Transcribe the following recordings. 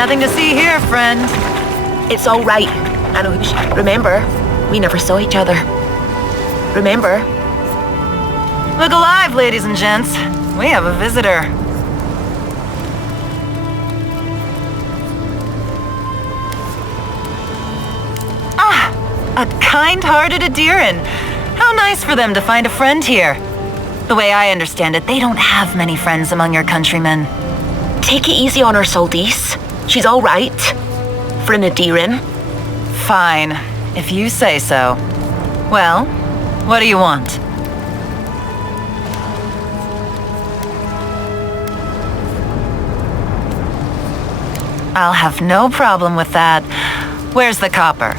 Nothing to see here, friend. It's all right, Anuj. Remember, we never saw each other. Remember? Look alive, ladies and gents. We have a visitor. Ah, a kind-hearted Adiran. How nice for them to find a friend here. The way I understand it, they don't have many friends among your countrymen. Take it easy on her, Soldice. She's all right. For an Adiran. Fine, if you say so. Well, what do you want? I'll have no problem with that. Where's the copper?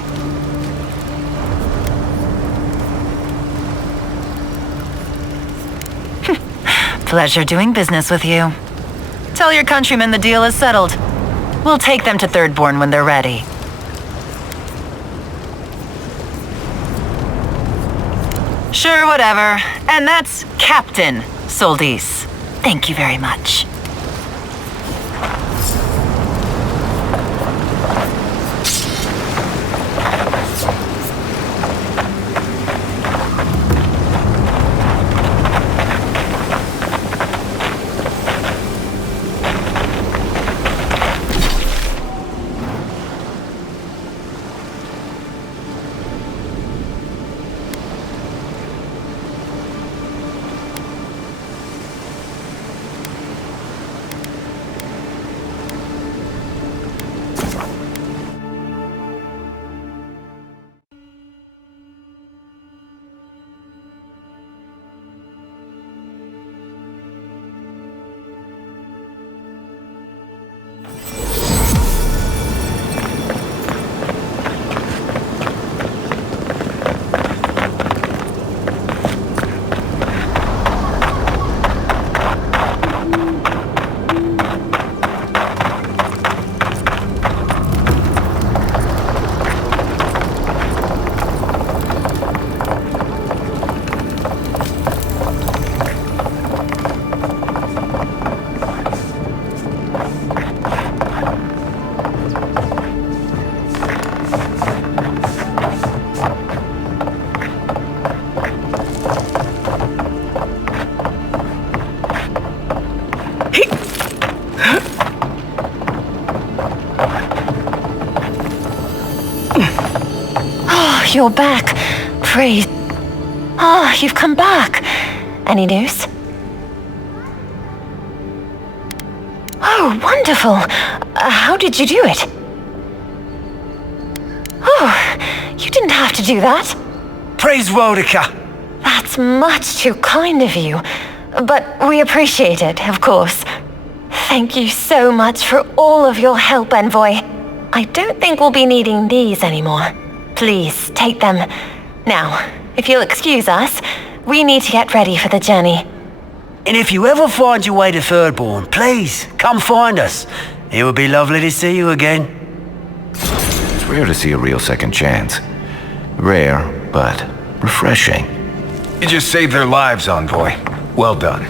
Pleasure doing business with you. Tell your countrymen the deal is settled. We'll take them to Thirdborn when they're ready. Sure, whatever. And that's Captain Soldice. Thank you very much. You're back. Praise. Ah, you've come back. Any news? Oh, wonderful. How did you do it? Oh, you didn't have to do that. Praise Rodica. That's much too kind of you. But we appreciate it, of course. Thank you so much for all of your help, Envoy. I don't think we'll be needing these anymore. Please, take them. Now, if you'll excuse us, we need to get ready for the journey. And if you ever find your way to Thirdborn, please, come find us. It would be lovely to see you again. It's rare to see a real second chance. Rare, but refreshing. You just saved their lives, Envoy. Well done.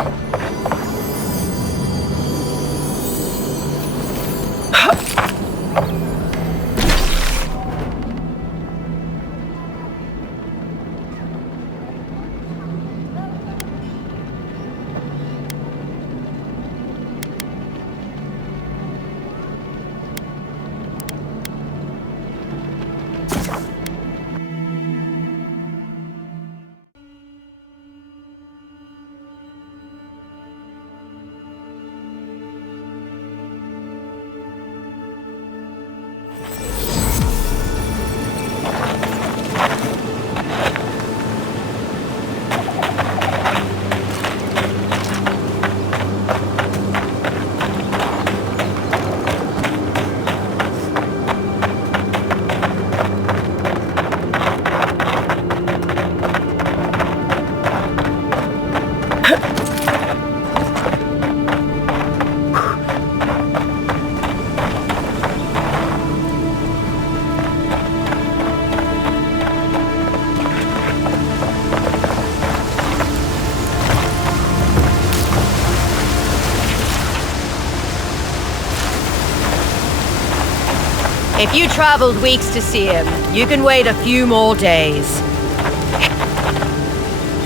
If you traveled weeks to see him, you can wait a few more days.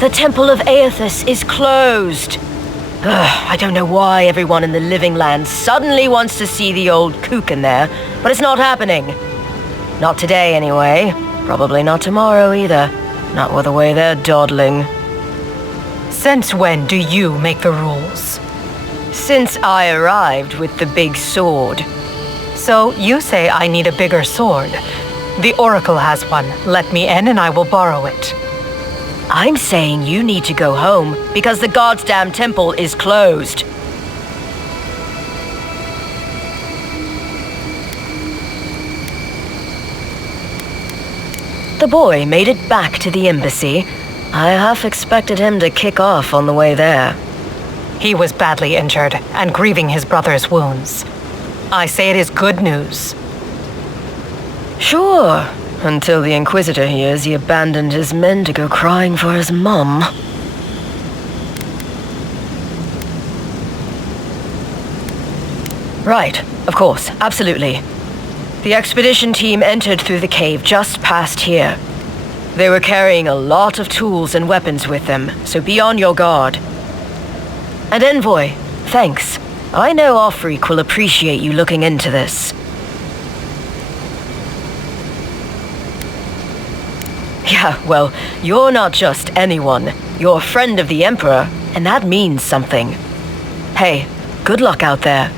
The Temple of Aethys is closed. Ugh, I don't know why everyone in the Living Land suddenly wants to see the old kook in there, but it's not happening. Not today, anyway. Probably not tomorrow, either. Not with the way they're dawdling. Since when do you make the rules? Since I arrived with the big sword. So you say I need a bigger sword. The Oracle has one. Let me in and I will borrow it. I'm saying you need to go home because the goddamn temple is closed. The boy made it back to the embassy. I half expected him to kick off on the way there. He was badly injured and grieving his brother's wounds. I say it is good news. Sure, until the Inquisitor hears he abandoned his men to go crying for his mum. Right, of course, absolutely. The expedition team entered through the cave just past here. They were carrying a lot of tools and weapons with them, so be on your guard. And Envoy, thanks. I know Offreak will appreciate you looking into this. Yeah, well, you're not just anyone. You're a friend of the Emperor, and that means something. Hey, good luck out there.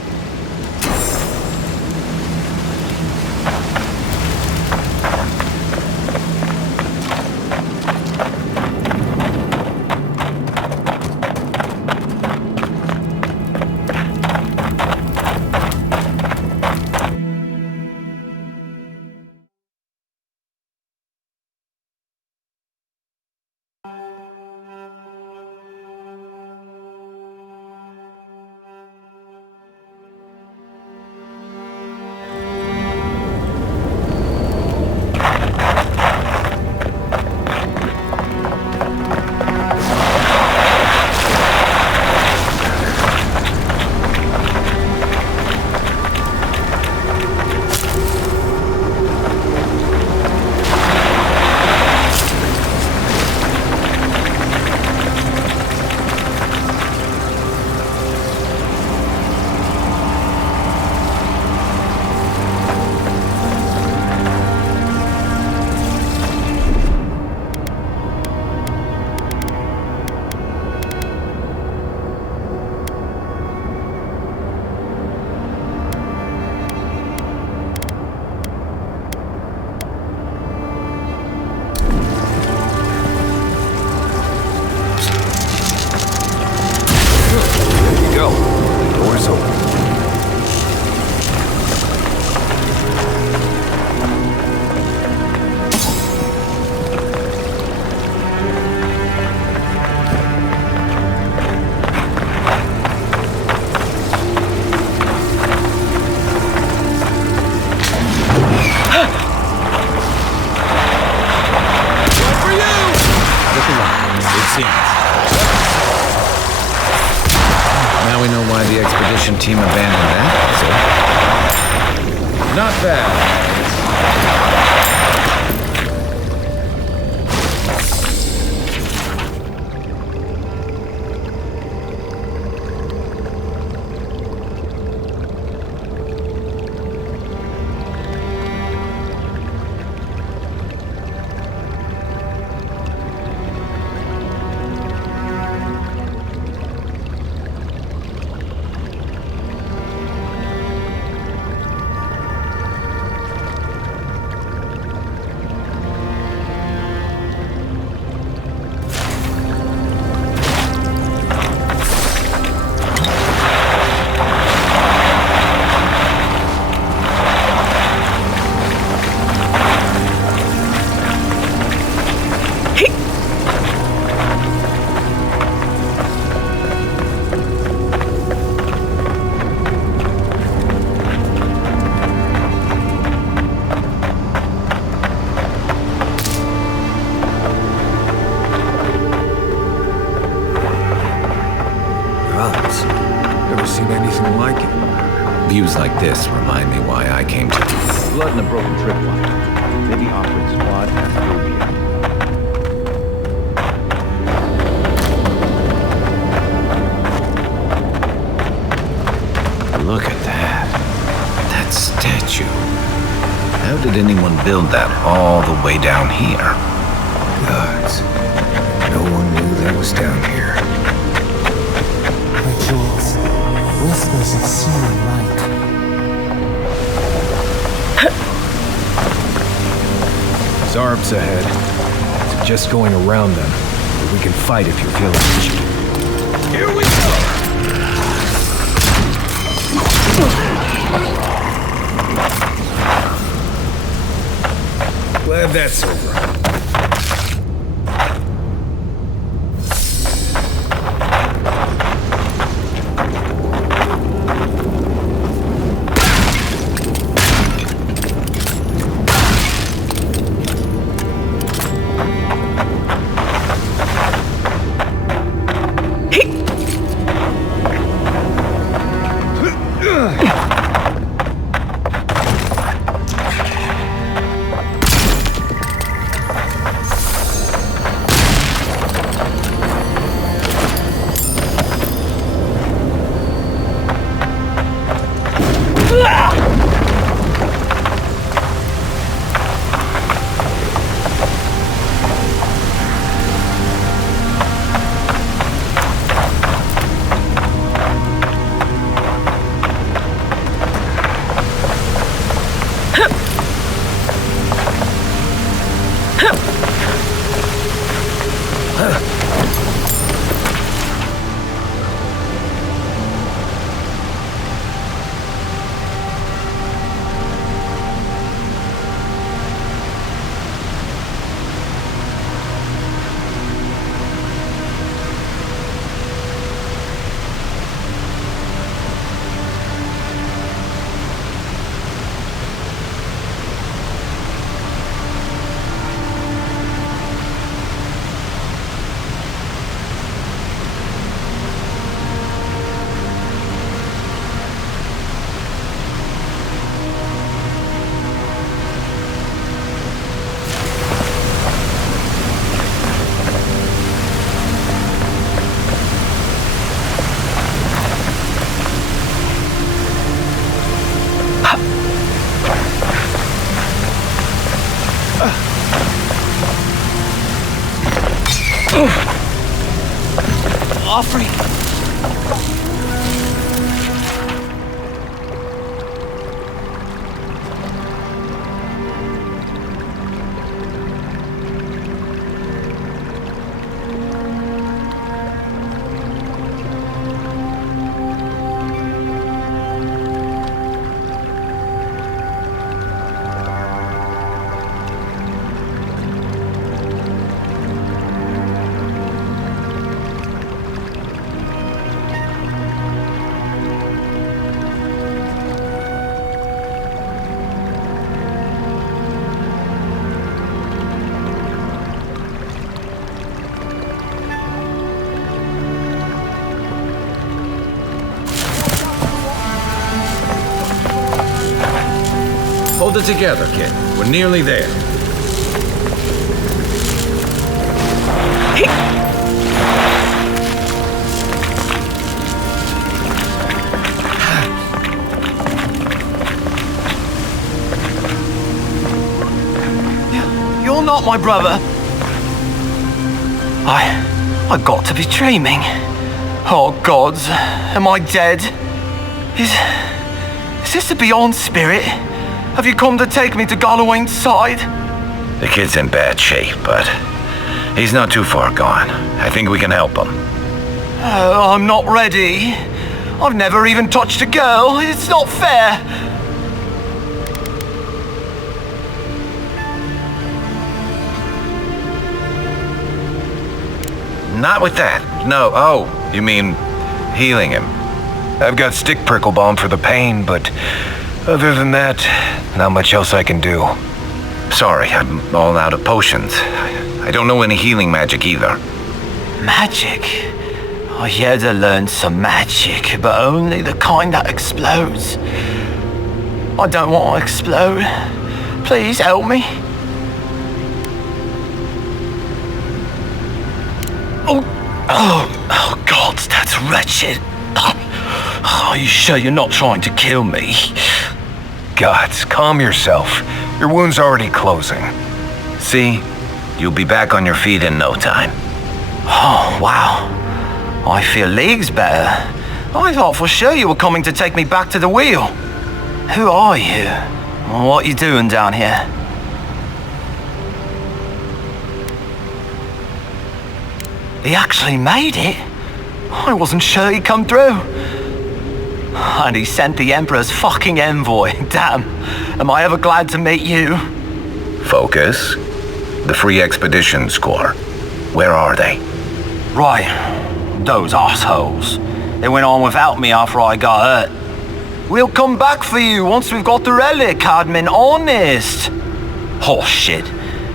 Now we know why the expedition team abandoned that, so... Not bad. like it. Views like this remind me why I came to... Blood and a broken tripwire. Maybe operating squad and you'll be out. Look at that. That statue. How did anyone build that all the way down here? Gods. No one knew that was down here. Rituals. Whispers of searing light. Zarbs ahead. Suggest going around them. But we can fight if you're feeling itchy. Here we go! Glad that's over. Offering. Hold it together, kid. We're nearly there. You're not my brother. I got to be dreaming. Oh, gods, am I dead? Is this the Beyond Spirit? Have you come to take me to Galloway's side? The kid's in bad shape, but he's not too far gone. I think we can help him. I'm not ready. I've never even touched a girl. It's not fair. Not with that. No. Oh, you mean healing him? I've got stick prickle balm for the pain, but other than that, not much else I can do. Sorry, I'm all out of potions. I don't know any healing magic either. Magic? I had to learn some magic, but only the kind that explodes. I don't want to explode. Please help me. Oh God, that's wretched. Are you sure you're not trying to kill me? Gods, calm yourself. Your wound's already closing. See? You'll be back on your feet in no time. Oh, wow. I feel leagues better. I thought for sure you were coming to take me back to the wheel. Who are you? What are you doing down here? He actually made it. I wasn't sure he'd come through. And he sent the Emperor's fucking envoy. Damn. Am I ever glad to meet you? Focus. The Free Expeditions Corps. Where are they? Right. Those assholes. They went on without me after I got hurt. We'll come back for you once we've got the relic, admin. Honest. Oh, shit.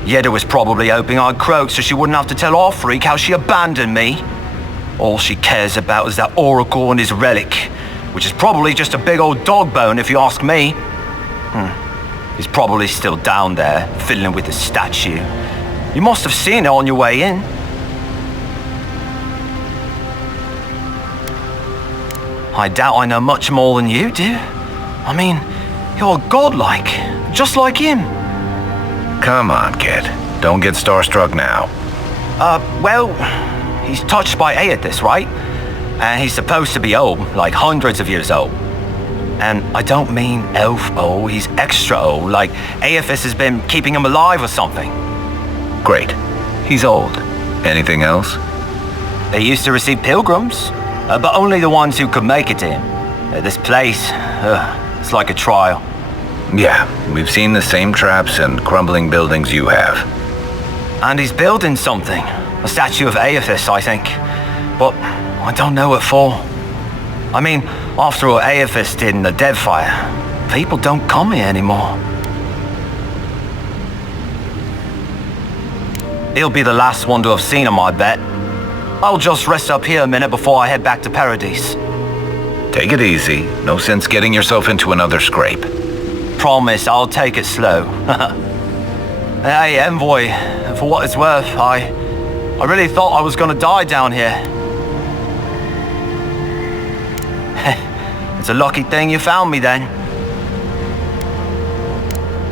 Yeda was probably hoping I'd croak so she wouldn't have to tell our freak how she abandoned me. All she cares about is that Oracle and his relic, which is probably just a big old dog bone if you ask me. He's probably still down there, fiddling with the statue. You must have seen it on your way in. I doubt I know much more than you do. I mean, you're godlike, just like him. Come on, kid. Don't get starstruck now. Well, he's touched by Aethys, right? And he's supposed to be old, like hundreds of years old. And I don't mean elf old, he's extra old, like Aethys has been keeping him alive or something. Great. He's old. Anything else? They used to receive pilgrims, but only the ones who could make it to him. This place, it's like a trial. Yeah, we've seen the same traps and crumbling buildings you have. And he's building something. A statue of Aethys, I think. But I don't know what for. I mean, after all Aethys did in the Deadfire, people don't come here anymore. He'll be the last one to have seen him, I bet. I'll just rest up here a minute before I head back to Paradise. Take it easy. No sense getting yourself into another scrape. Promise, I'll take it slow. Hey, Envoy, for what it's worth, I really thought I was gonna die down here. It's a lucky thing you found me then.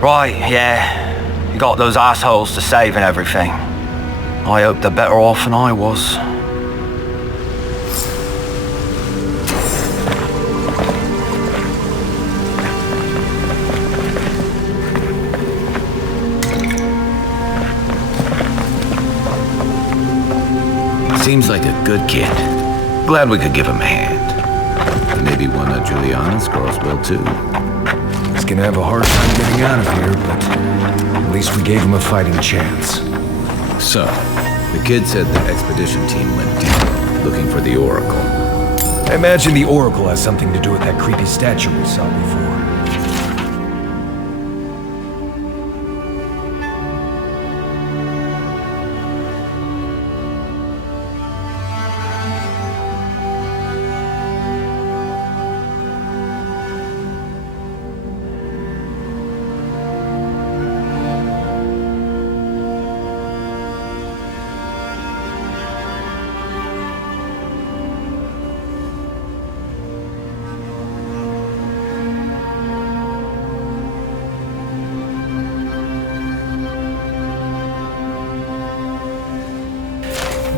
Right, yeah. You got those assholes to save and everything. I hope they're better off than I was. Seems like a good kid. Glad we could give him a hand. And maybe one of Juliana's girls will too. He's gonna have a hard time getting out of here, but at least we gave him a fighting chance. So, the kid said the expedition team went deep, looking for the Oracle. I imagine the Oracle has something to do with that creepy statue we saw before.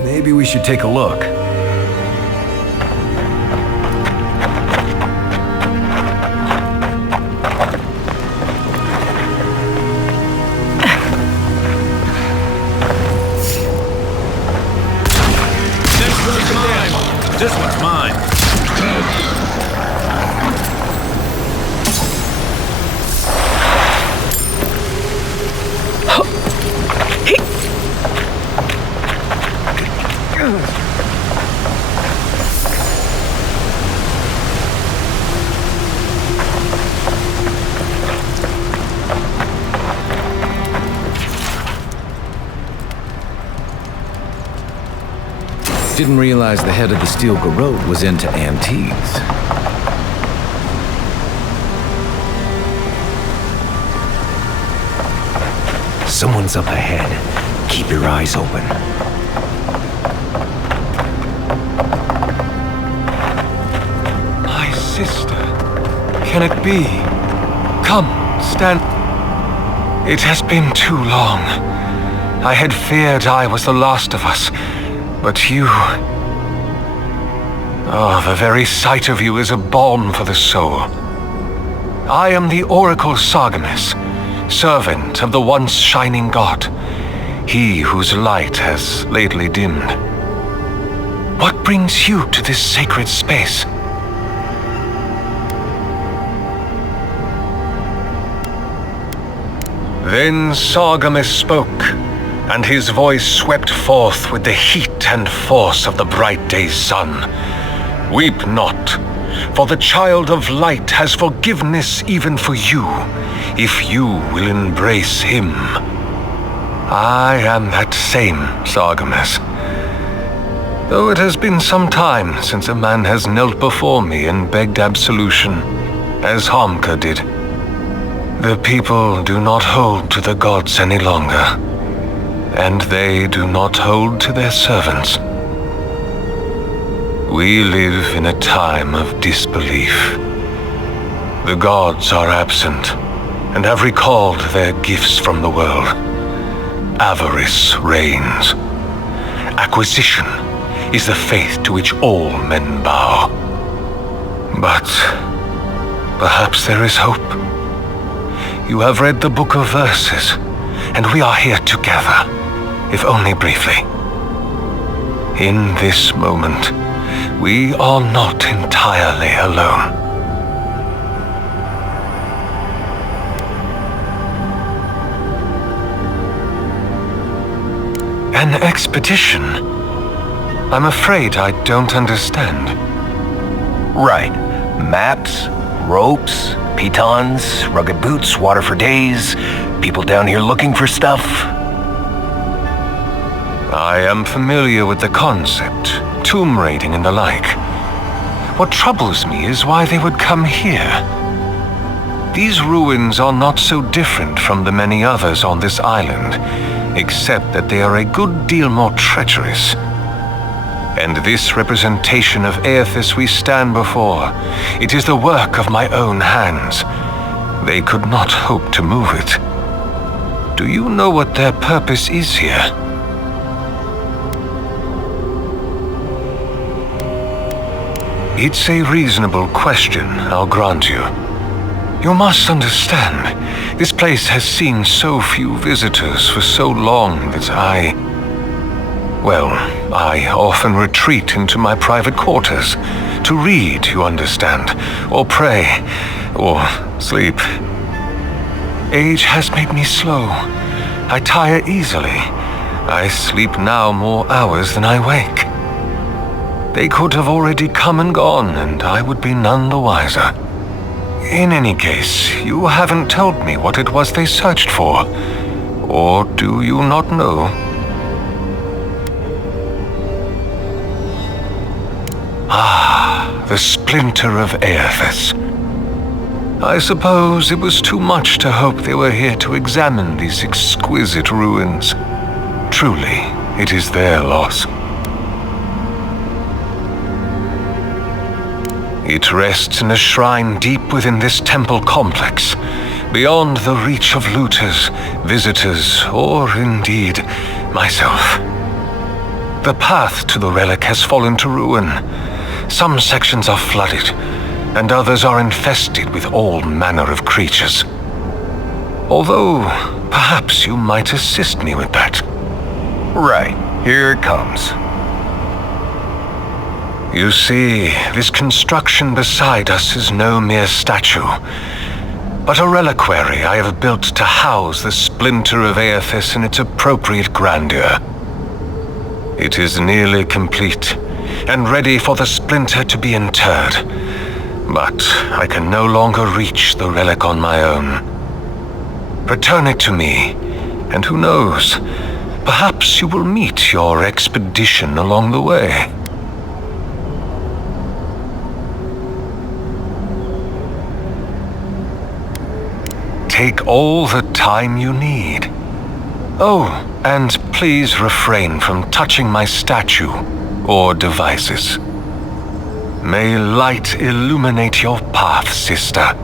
Maybe we should take a look. This one's mine. Didn't realize the head of the steel garrote was into antiques. Someone's up ahead. Keep your eyes open. My sister. Can it be? Come, stand. It has been too long. I had feared I was the last of us, but you... Oh, the very sight of you is a balm for the soul. I am the Oracle Sargamas, servant of the once shining god, he whose light has lately dimmed. What brings you to this sacred space? Then Sargamas spoke, and his voice swept forth with the heat and force of the bright day's sun. Weep not, for the child of light has forgiveness even for you, if you will embrace him. I am that same Sargamas. Though it has been some time since a man has knelt before me and begged absolution, as Hamka did. The people do not hold to the gods any longer, and they do not hold to their servants. We live in a time of disbelief. The gods are absent, and have recalled their gifts from the world. Avarice reigns. Acquisition is the faith to which all men bow. But perhaps there is hope. You have read the book of verses, and we are here together, if only briefly. In this moment, we are not entirely alone. An expedition? I'm afraid I don't understand. Right. Maps, ropes, pitons, rugged boots, water for days, people down here looking for stuff. I am familiar with the concept, tomb raiding and the like. What troubles me is why they would come here. These ruins are not so different from the many others on this island, except that they are a good deal more treacherous. And this representation of Aethys we stand before, it is the work of my own hands. They could not hope to move it. Do you know what their purpose is here? It's a reasonable question, I'll grant you. You must understand, this place has seen so few visitors for so long that I often retreat into my private quarters to read, you understand, or pray, or sleep. Age has made me slow. I tire easily. I sleep now more hours than I wake. They could have already come and gone, and I would be none the wiser. In any case, you haven't told me what it was they searched for. Or do you not know? Ah, the splinter of Aethys. I suppose it was too much to hope they were here to examine these exquisite ruins. Truly, it is their loss. It rests in a shrine deep within this temple complex, beyond the reach of looters, visitors, or indeed, myself. The path to the relic has fallen to ruin. Some sections are flooded, and others are infested with all manner of creatures. Although, perhaps you might assist me with that. Right, here it comes. You see, this construction beside us is no mere statue, but a reliquary I have built to house the splinter of Aethys in its appropriate grandeur. It is nearly complete, and ready for the splinter to be interred. But I can no longer reach the relic on my own. Return it to me, and who knows, Perhaps you will meet your expedition along the way. Take all the time you need. Oh, and please refrain from touching my statue or devices. May light illuminate your path, sister.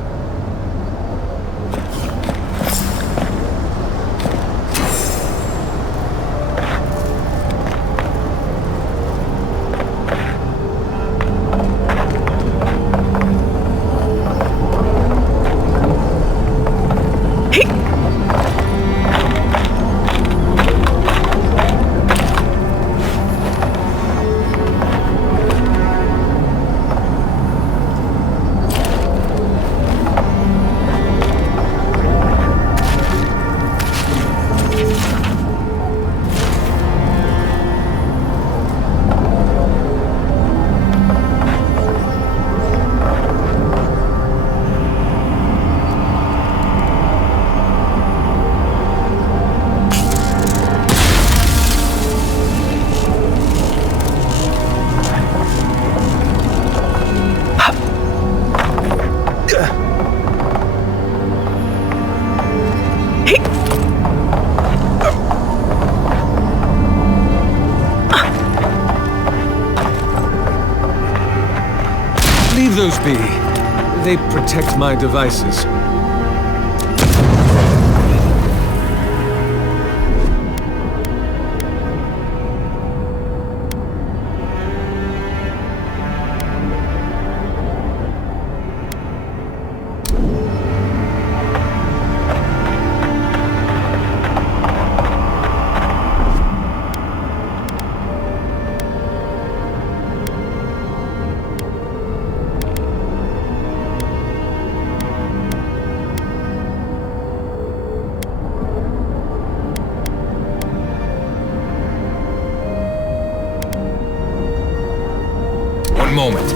Leave those be. They protect my devices. One moment.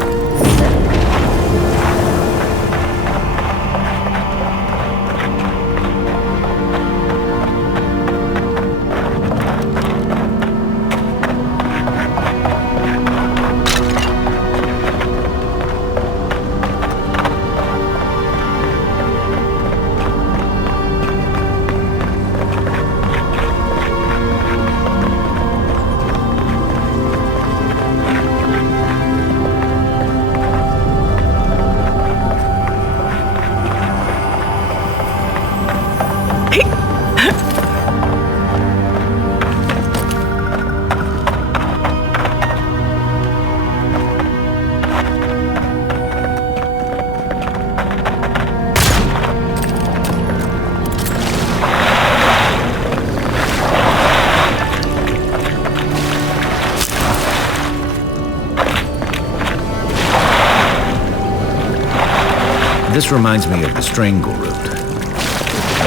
This reminds me of the Strangle route. But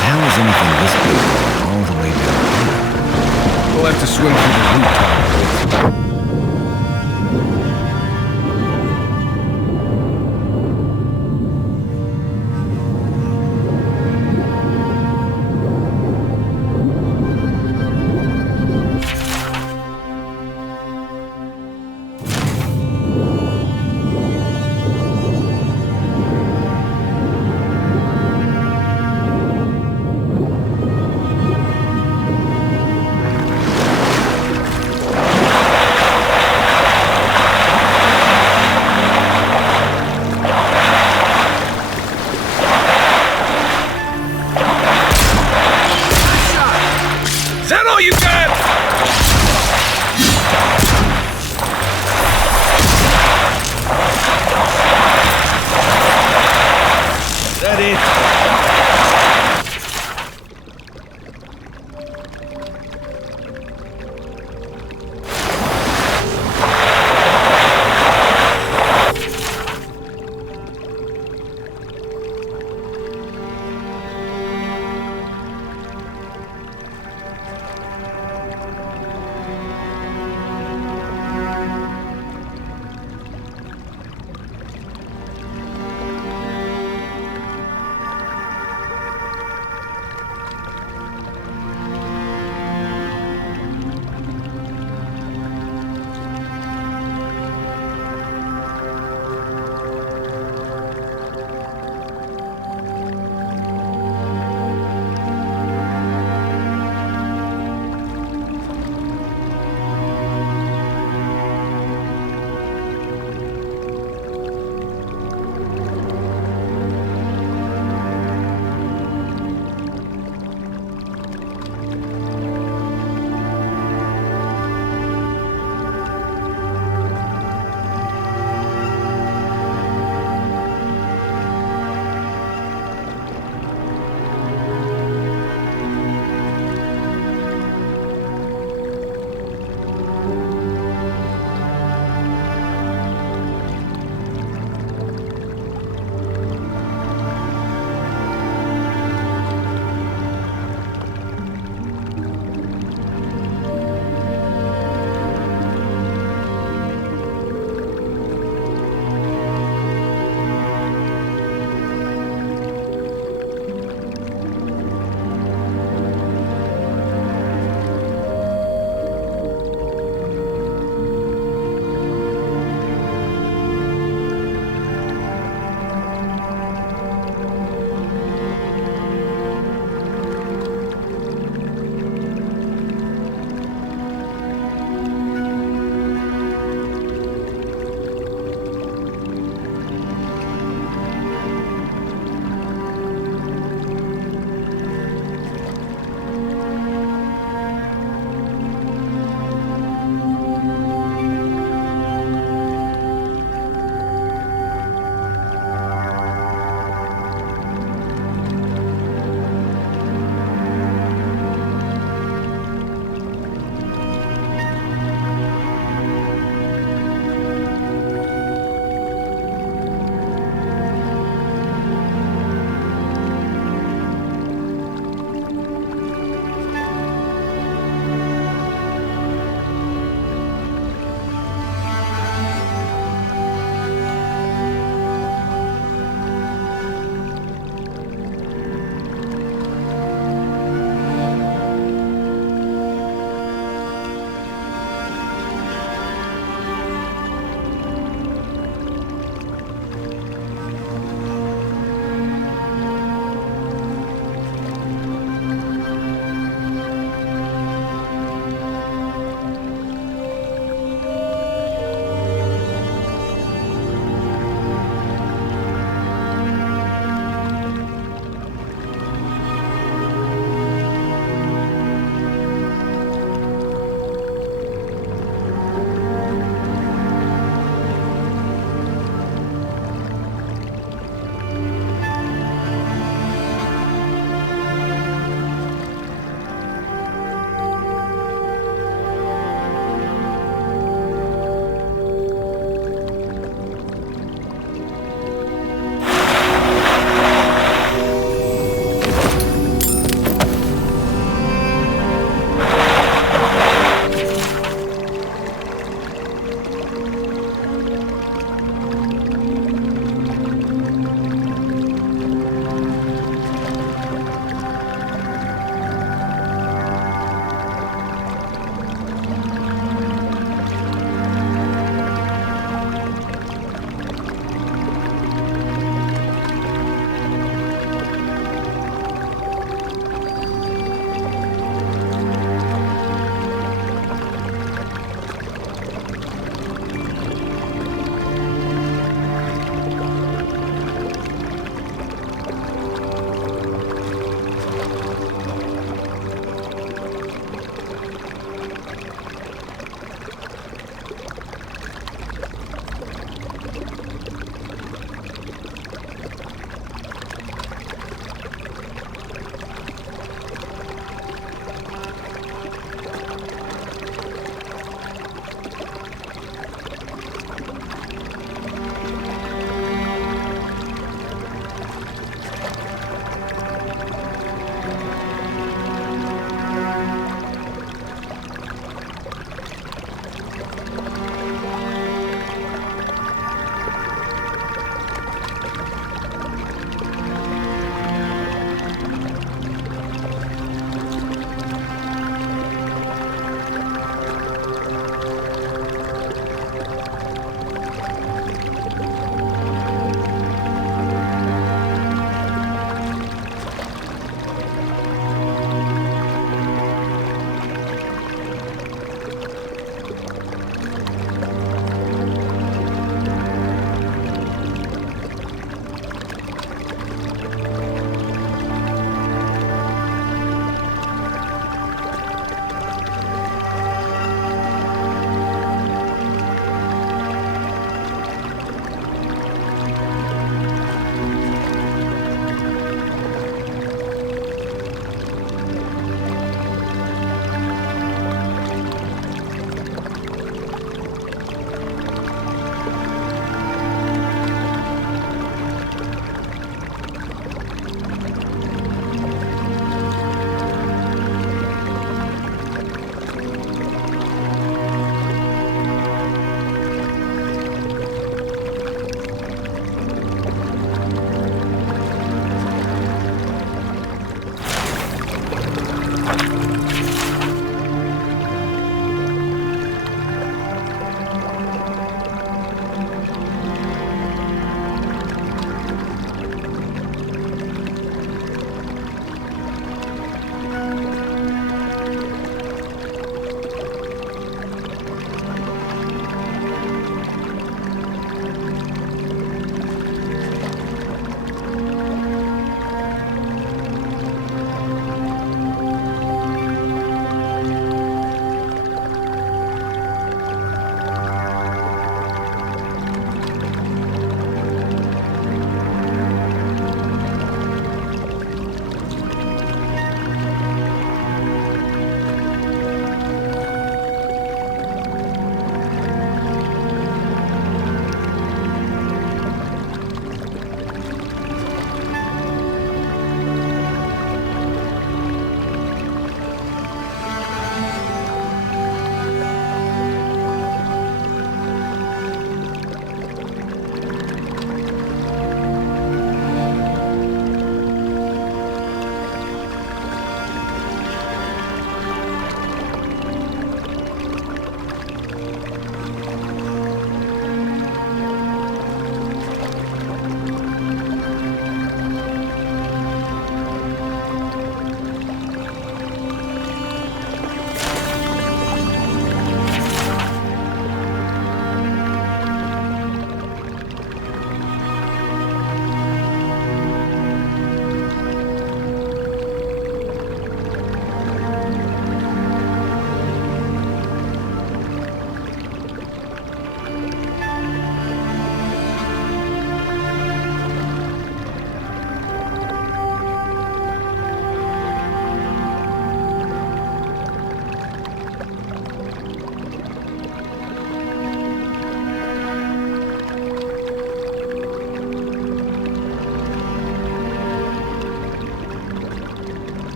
how is anything this big going all the way down here? We'll have to swim through the root tunnel.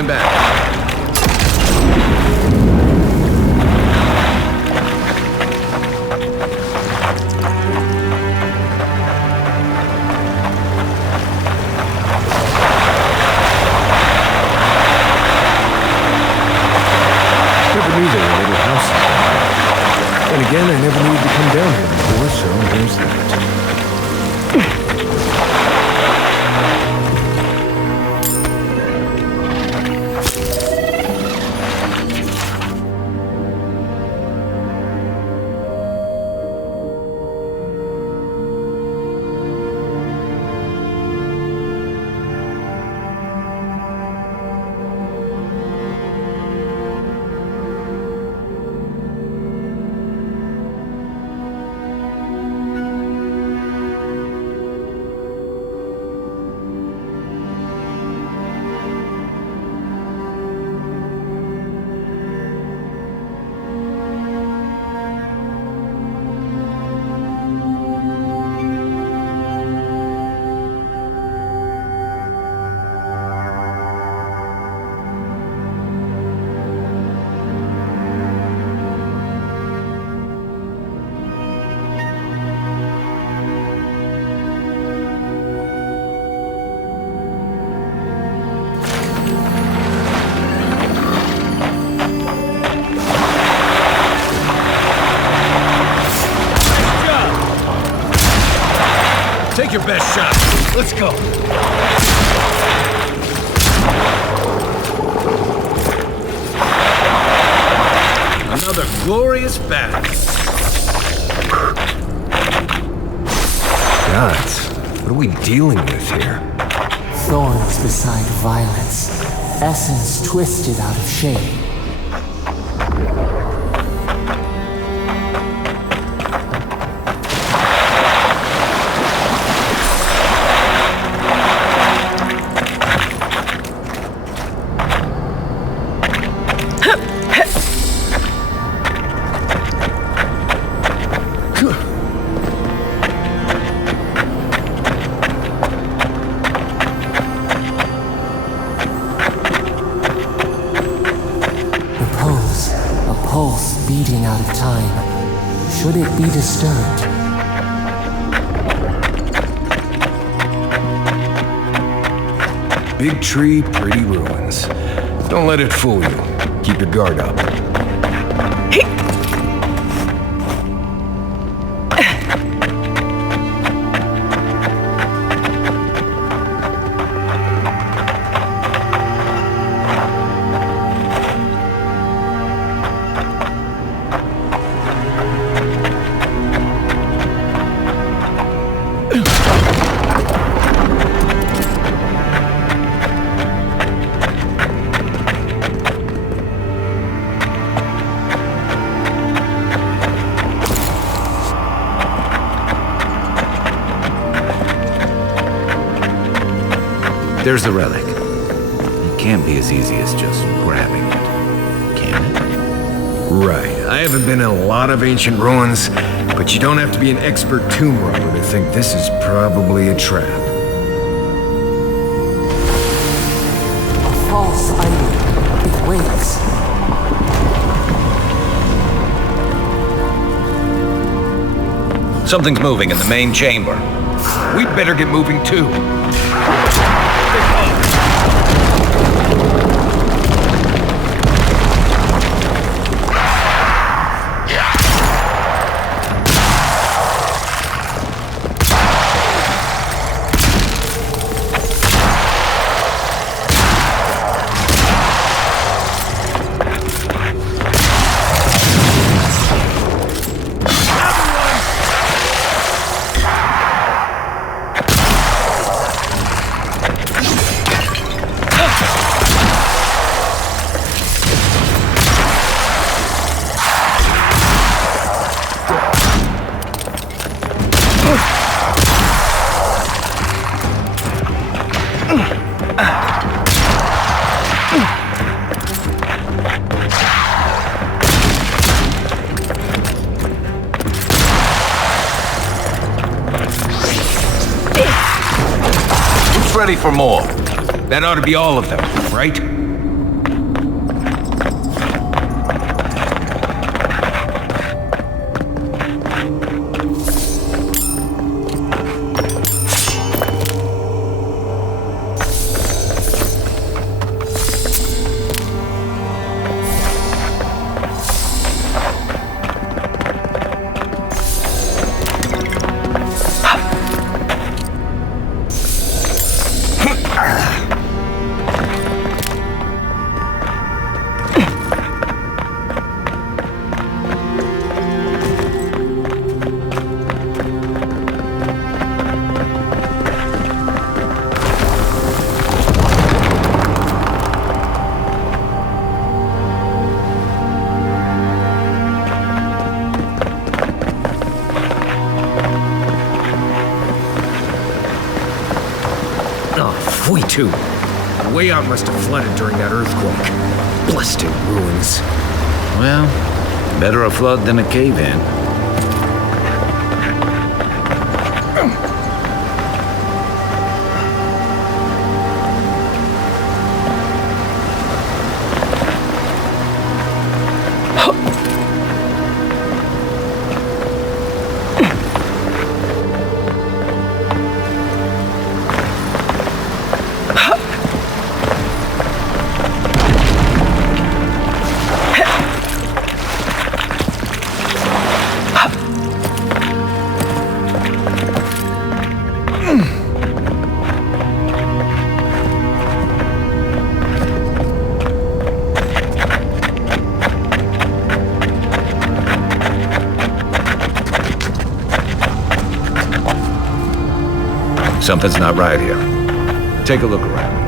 stand back. Never knew there were little houses down here. Then again, I never needed to come down here before, so there's that. Take your best shot. Let's go. Another glorious battle. Gods, what are we dealing with here? Thorns beside violence. Essence twisted out of shape. Beating out of time. Should it be disturbed? Big tree, pretty ruins. Don't let it fool you. Keep your guard up. There's the relic. It can't be as easy as just grabbing it, can it? Right. I haven't been in a lot of ancient ruins, but you don't have to be an expert tomb robber to think this is probably a trap. A false item. It waits. Something's moving in the main chamber. We'd better get moving too. Ready for more. That ought to be all of them, right? too. The way out must have flooded during that earthquake. Blasted ruins. Well, better a flood than a cave-in. Something's not right here. Take a look around.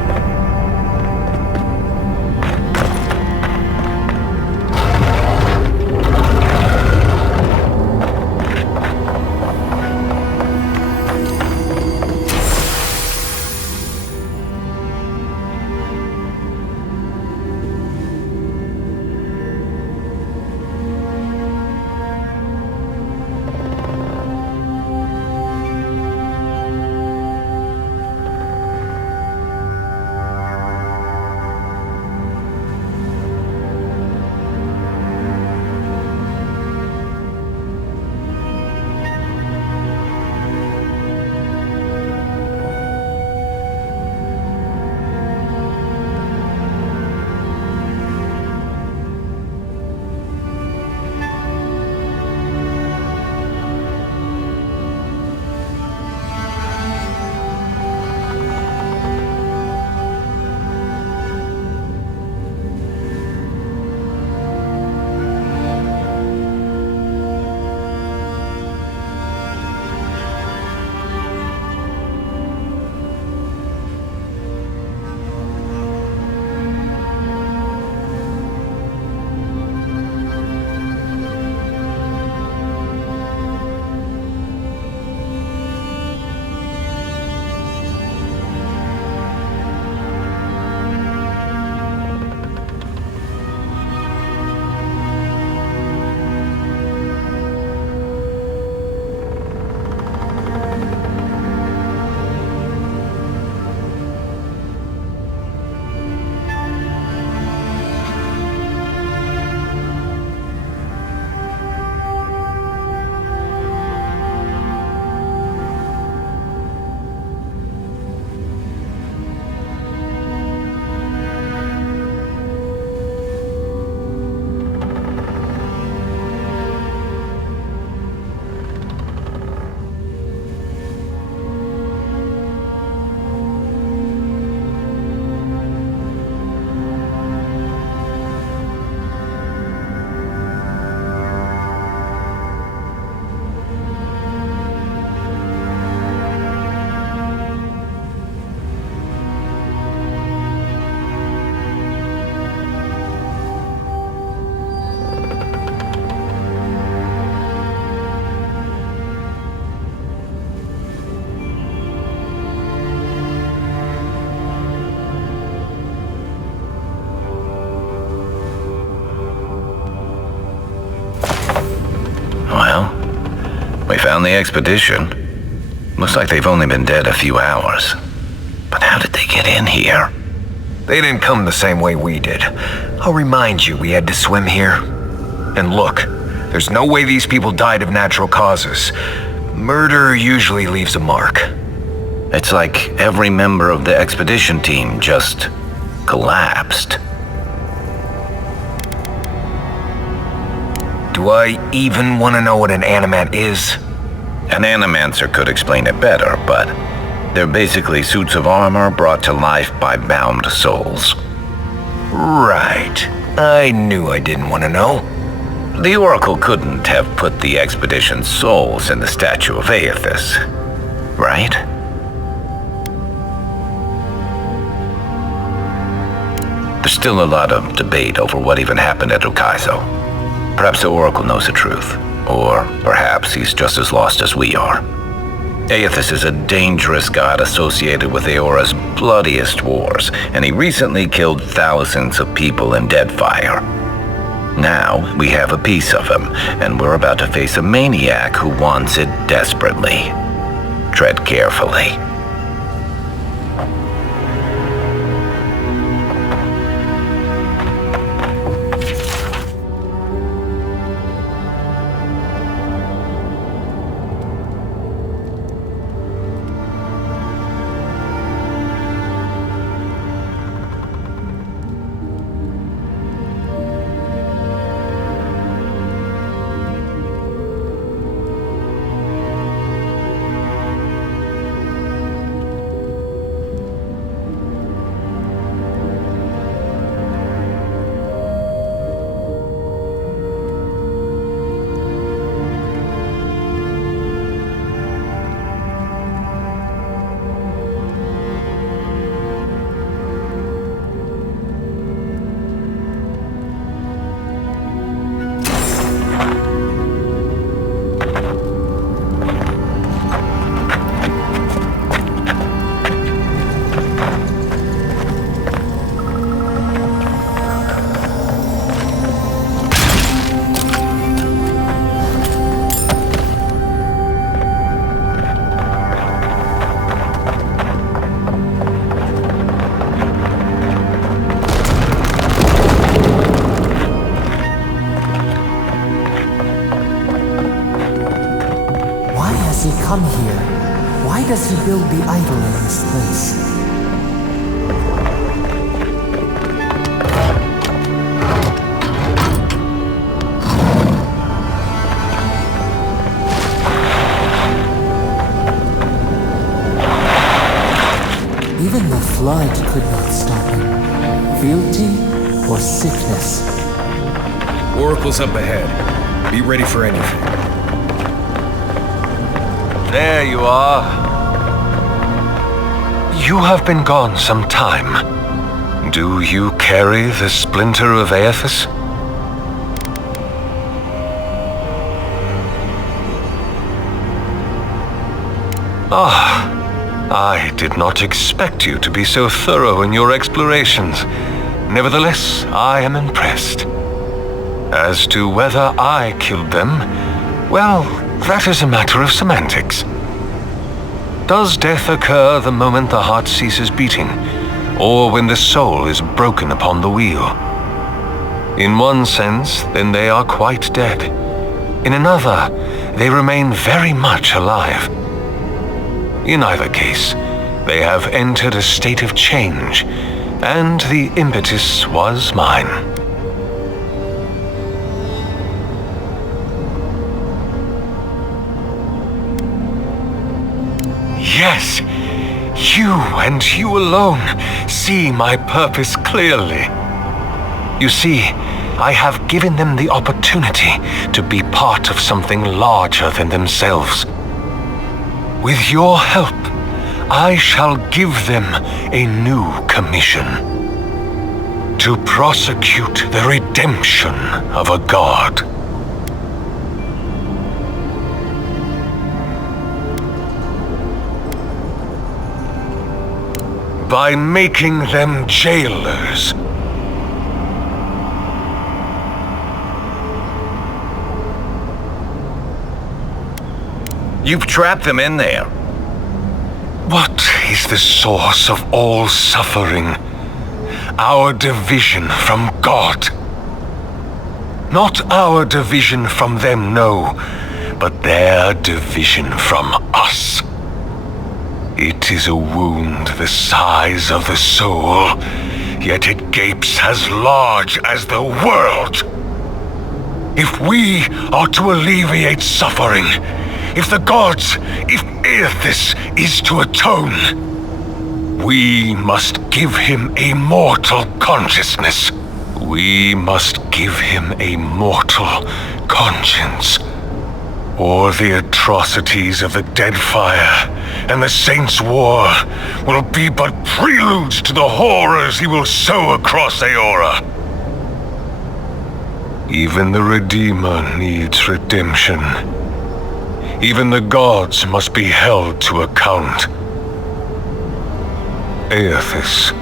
We found the expedition. Looks like they've only been dead a few hours. But how did they get in here? They didn't come the same way we did. I'll remind you, we had to swim here. And look, there's no way these people died of natural causes. Murder usually leaves a mark. It's like every member of the expedition team just collapsed. Do I even want to know what an animat is? An animancer could explain it better, but they're basically suits of armor brought to life by bound souls. Right. I knew I didn't want to know. The Oracle couldn't have put the expedition's souls in the statue of Aethys, right? There's still a lot of debate over what even happened at Ukaizo. Perhaps the Oracle knows the truth, or perhaps he's just as lost as we are. Aethys is a dangerous god associated with Eora's bloodiest wars, and he recently killed thousands of people in Deadfire. Now, we have a piece of him, and we're about to face a maniac who wants it desperately. Tread carefully. Come here. Why does he build the idol in this place? Even the flood could not stop him. Fealty or sickness. Oracle's up ahead. Be ready for anything. There you are. You have been gone some time. Do you carry the splinter of Aethys? Ah, I did not expect you to be so thorough in your explorations. Nevertheless, I am impressed. As to whether I killed them, well, that is a matter of semantics. Does death occur the moment the heart ceases beating, or when the soul is broken upon the wheel? In one sense, then they are quite dead. In another, they remain very much alive. In either case, they have entered a state of change, and the impetus was mine. Yes, you and you alone see my purpose clearly. You see, I have given them the opportunity to be part of something larger than themselves. With your help, I shall give them a new commission. To prosecute the redemption of a god. By making them jailers. You've trapped them in there. What is the source of all suffering? Our division from God. Not our division from them, no, but their division from us. It is a wound the size of the soul, yet it gapes as large as the world. If we are to alleviate suffering, if the gods, if Aethys is to atone, we must give him a mortal consciousness. We must give him a mortal conscience. Or the atrocities of the Deadfire and the Saints' War will be but preludes to the horrors he will sow across Eora. Even the Redeemer needs redemption. Even the gods must be held to account. Aethys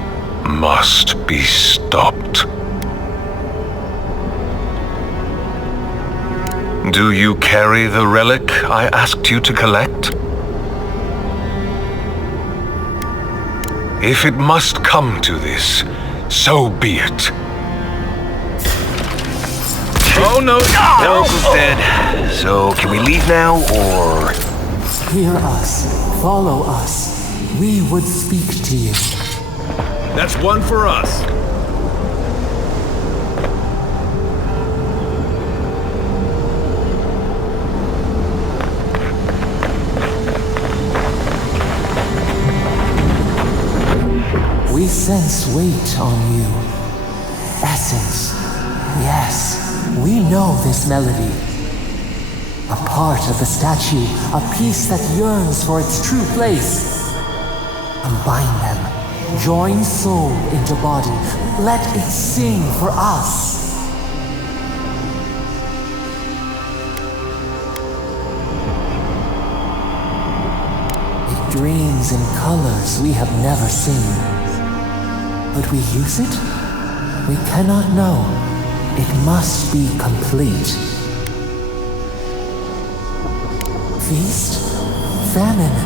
must be stopped. Do you carry the relic I asked you to collect? If it must come to this, so be it. Oh no, the uncle's dead. So can we leave now, or? Hear us. Follow us. We would speak to you. That's one for us. We sense weight on you. Essence. Yes, we know this melody. A part of the statue, a piece that yearns for its true place. Combine them. Join soul into body. Let it sing for us. It dreams in colors we have never seen. But we use it? We cannot know. It must be complete. Feast? Famine?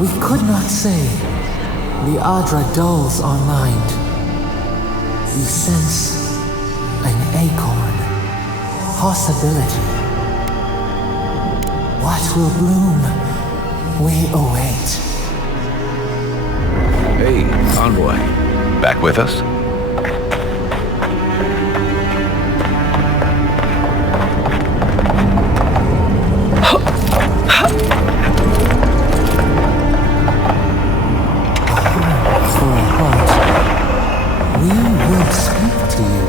We could not say. The Adra dulls our mind. We sense an acorn. Possibility. What will bloom? We await. Hey, envoy. Back with us? For a heart, we will speak to you.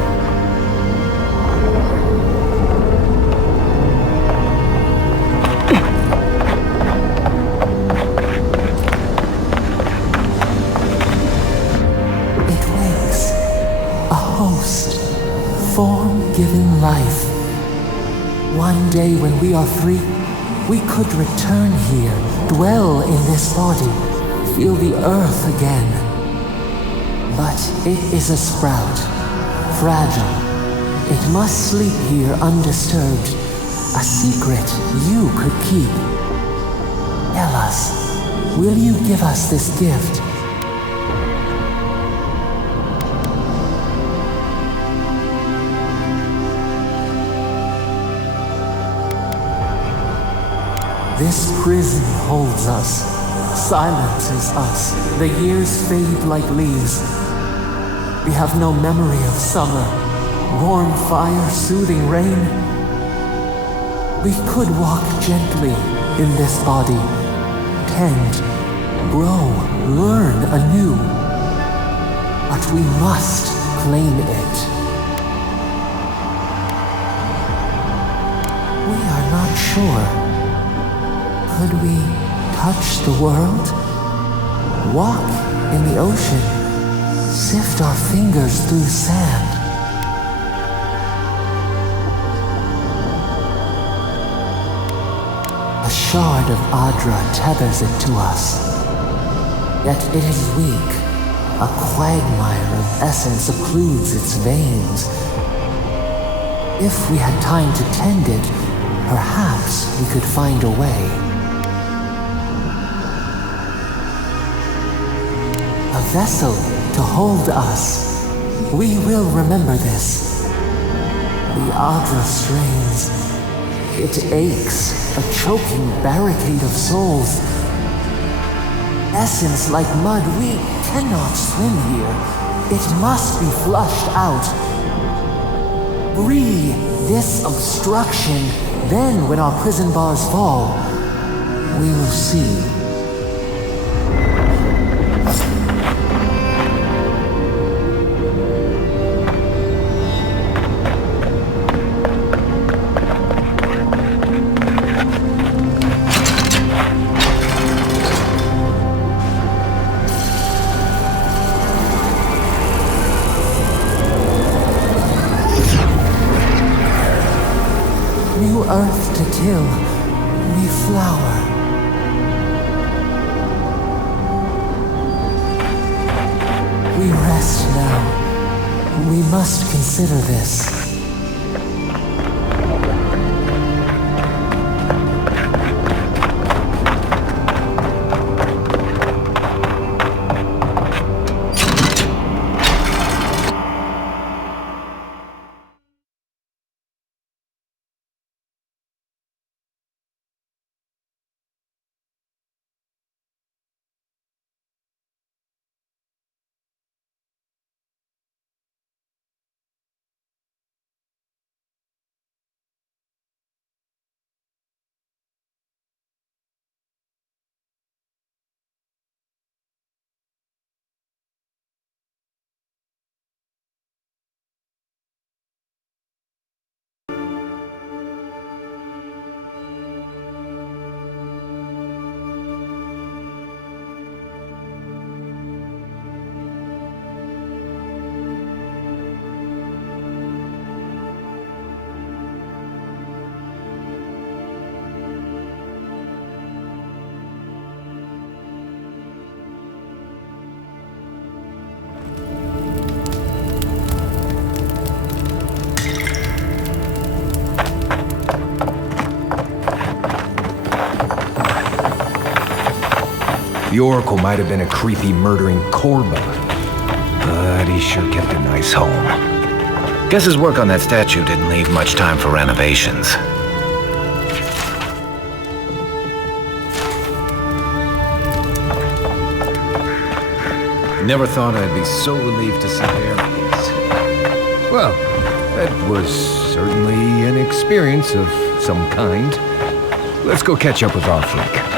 It wakes, a host, form-giving life. One day when we are free, we could return here, dwell in this body, feel the earth again. But it is a sprout, fragile. It must sleep here undisturbed, a secret you could keep. Tell us, will you give us this gift? This prison holds us, silences us. The years fade like leaves. We have no memory of summer, warm fire, soothing rain. We could walk gently in this body, tend, grow, learn anew. But we must claim it. We are not sure. Could we touch the world? Walk in the ocean? Sift our fingers through sand? A shard of Adra tethers it to us. Yet it is weak. A quagmire of essence occludes its veins. If we had time to tend it, perhaps we could find a way. A vessel to hold us. We will remember this. The Adra strains. It aches, a choking barricade of souls. Essence like mud, we cannot swim here. It must be flushed out. Free this obstruction, then when our prison bars fall, we will see. New earth to till, we flower. We rest now. We must consider this. The Oracle might have been a creepy, murdering Korba, but he sure kept a nice home. Guess his work on that statue didn't leave much time for renovations. Never thought I'd be so relieved to see Ares. Well, that was certainly an experience of some kind. Let's go catch up with our freak.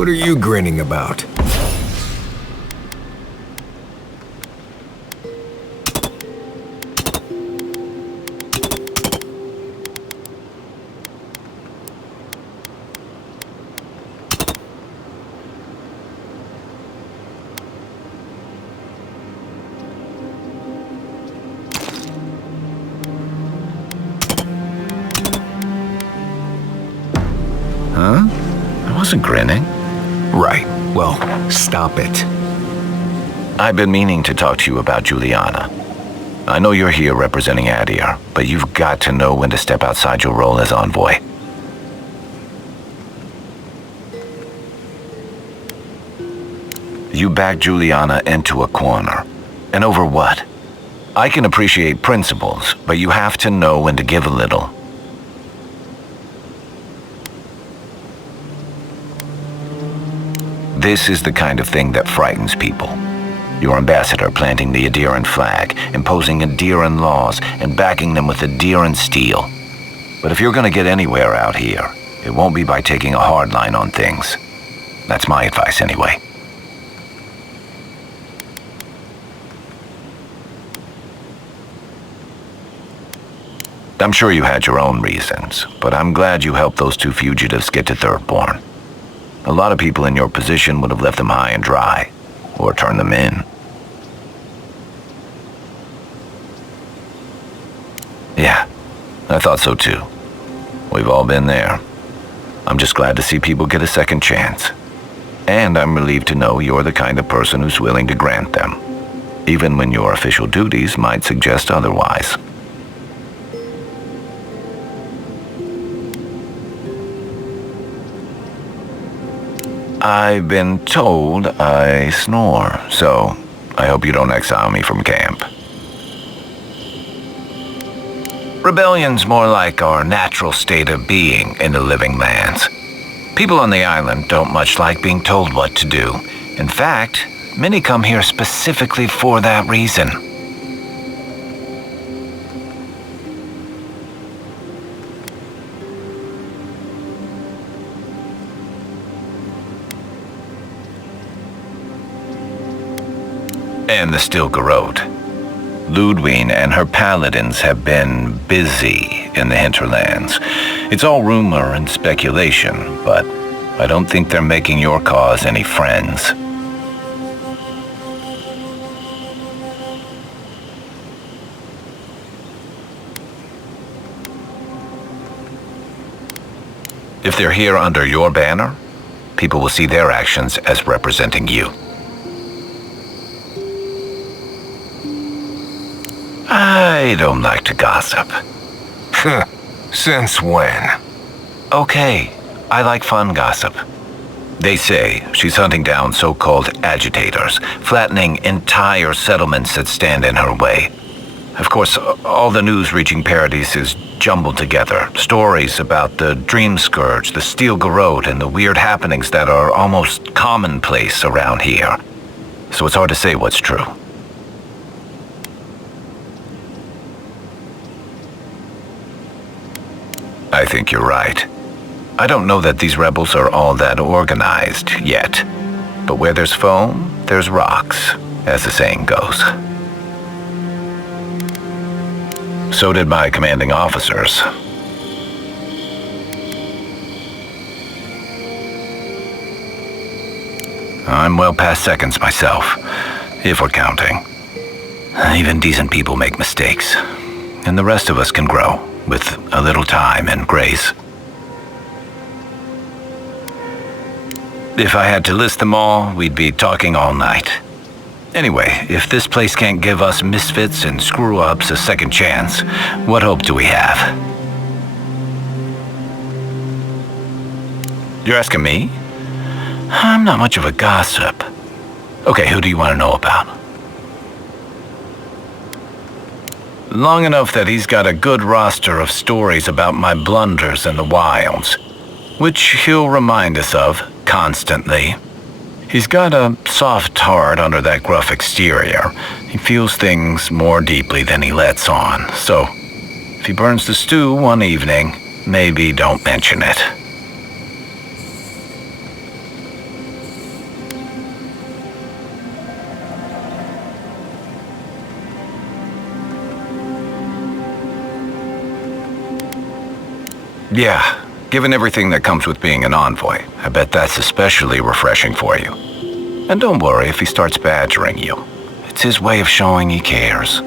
What are you grinning about? Huh? I wasn't grinning. Right. Well, stop it. I've been meaning to talk to you about Juliana. I know you're here representing Adir, but you've got to know when to step outside your role as envoy. You backed Juliana into a corner. And over what? I can appreciate principles, but you have to know when to give a little. This is the kind of thing that frightens people. Your ambassador planting the Adiran flag, imposing Adiran laws, and backing them with Adiran steel. But if you're going to get anywhere out here, it won't be by taking a hard line on things. That's my advice anyway. I'm sure you had your own reasons, but I'm glad you helped those two fugitives get to Thirdborn. A lot of people in your position would have left them high and dry, or turned them in. Yeah, I thought so too. We've all been there. I'm just glad to see people get a second chance. And I'm relieved to know you're the kind of person who's willing to grant them, even when your official duties might suggest otherwise. I've been told I snore, so I hope you don't exile me from camp. Rebellion's more like our natural state of being in the living lands. People on the island don't much like being told what to do. In fact, many come here specifically for that reason. And the Stilgarode. Ludwine and her paladins have been busy in the hinterlands. It's all rumor and speculation, but I don't think they're making your cause any friends. If they're here under your banner, people will see their actions as representing you. I don't like to gossip. Since when? Okay, I like fun gossip. They say she's hunting down so-called agitators, flattening entire settlements that stand in her way. Of course, all the news reaching Paradis is jumbled together. Stories about the Dream Scourge, the Stilgarode, and the weird happenings that are almost commonplace around here. So it's hard to say what's true. I think you're right. I don't know that these rebels are all that organized yet. But where there's foam, there's rocks, as the saying goes. So did my commanding officers. I'm well past seconds myself, if we're counting. Even decent people make mistakes, and the rest of us can grow. With a little time and grace. If I had to list them all, we'd be talking all night. Anyway, if this place can't give us misfits and screw-ups a second chance, what hope do we have? You're asking me? I'm not much of a gossip. Okay, who do you want to know about? Long enough that he's got a good roster of stories about my blunders in the wilds, which he'll remind us of constantly. He's got a soft heart under that gruff exterior. He feels things more deeply than he lets on, so if he burns the stew one evening, maybe don't mention it. Yeah, given everything that comes with being an envoy, I bet that's especially refreshing for you. And don't worry if he starts badgering you. It's his way of showing he cares.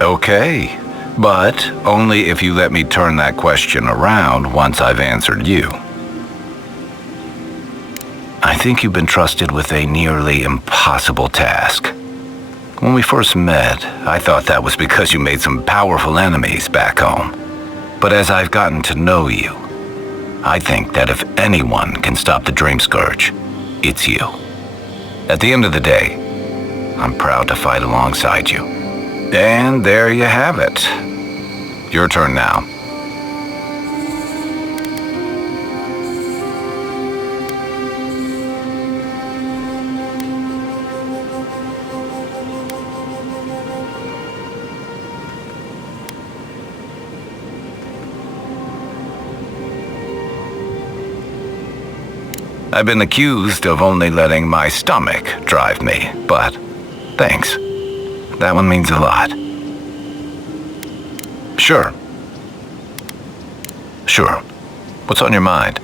Okay, but only if you let me turn that question around once I've answered you. I think you've been trusted with a nearly impossible task. When we first met, I thought that was because you made some powerful enemies back home. But as I've gotten to know you, I think that if anyone can stop the Dream Scourge, it's you. At the end of the day, I'm proud to fight alongside you. And there you have it. Your turn now. I've been accused of only letting my stomach drive me, but thanks. That one means a lot. Sure. What's on your mind?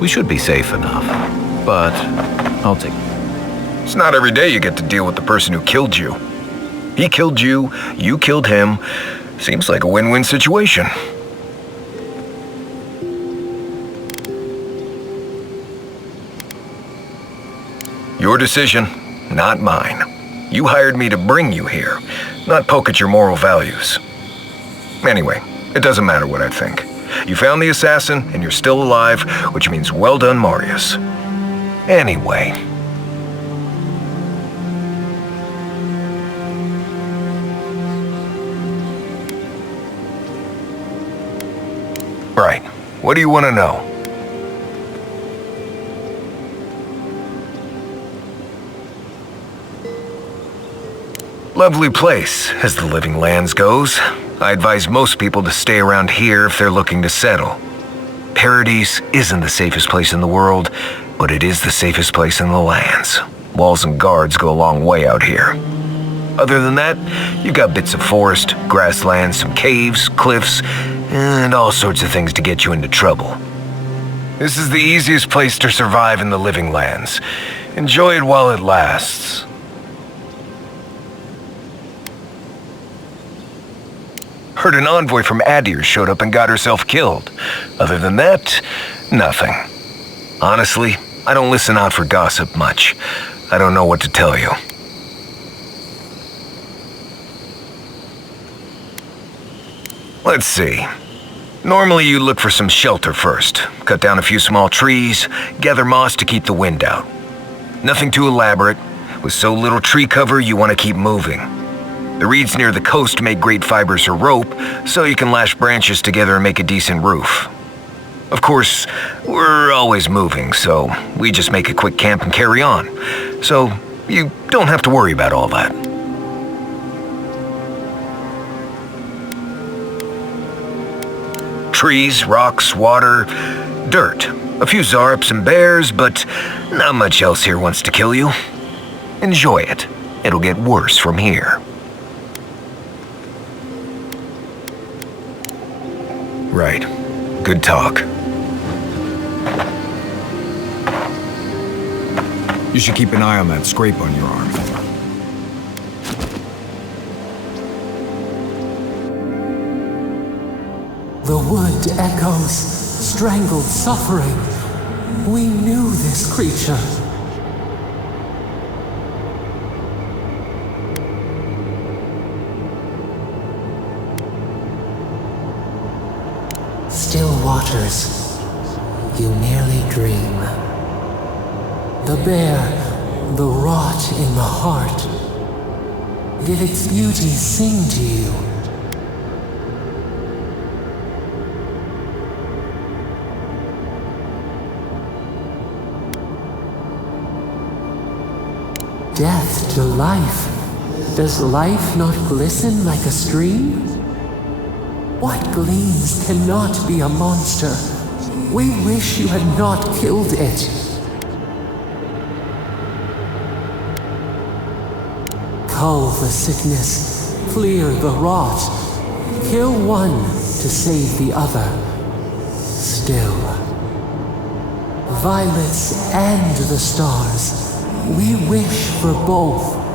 We should be safe enough, but I'll take it. It's not every day you get to deal with the person who killed you. He killed you, you killed him. Seems like a win-win situation. Your decision, not mine. You hired me to bring you here, not poke at your moral values. Anyway, it doesn't matter what I think. You found the assassin, and you're still alive, which means well done, Marius. Anyway. Right. What do you want to know? Lovely place, as the Living Lands goes. I advise most people to stay around here if they're looking to settle. Paradise isn't the safest place in the world, but it is the safest place in the lands. Walls and guards go a long way out here. Other than that, you've got bits of forest, grasslands, some caves, cliffs, and all sorts of things to get you into trouble. This is the easiest place to survive in the Living Lands. Enjoy it while it lasts. Heard an envoy from Adir showed up and got herself killed. Other than that, nothing. Honestly, I don't listen out for gossip much. I don't know what to tell you. Let's see. Normally you look for some shelter first. Cut down a few small trees, gather moss to keep the wind out. Nothing too elaborate. With so little tree cover, you want to keep moving. The reeds near the coast make great fibers for rope, so you can lash branches together and make a decent roof. Of course, we're always moving, so we just make a quick camp and carry on. So you don't have to worry about all that. Trees, rocks, water, dirt. A few zarps and bears, but not much else here wants to kill you. Enjoy it. It'll get worse from here. Right. Good talk. You should keep an eye on that scrape on your arm. The wood echoes, strangled suffering. We knew this creature. Still waters, you nearly dream. The bare, the rot in the heart. Did its beauty sing to you? Death to life. Does life not glisten like a stream? What gleams cannot be a monster? We wish you had not killed it. Cull the sickness, clear the rot. Kill one to save the other. Still. Violets and the stars. We wish for both.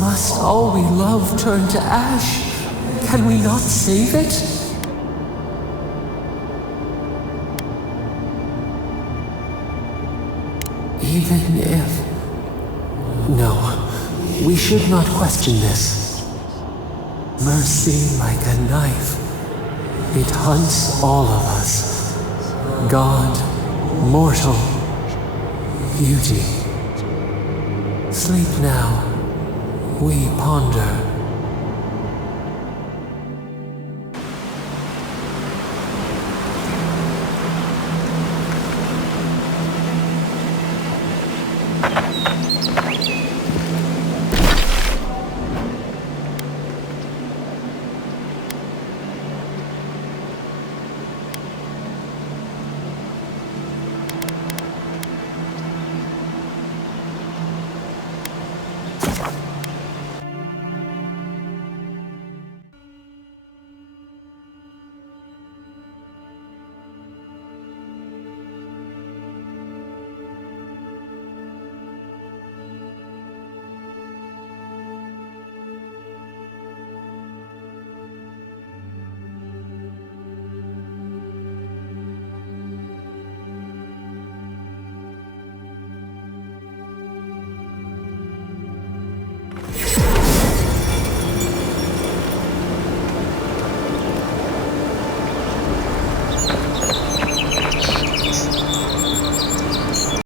Must all we love turn to ash? Can we not save it? Even if... No, we should not question this. Mercy like a knife. It hunts all of us. God, mortal, beauty. Sleep now. We ponder.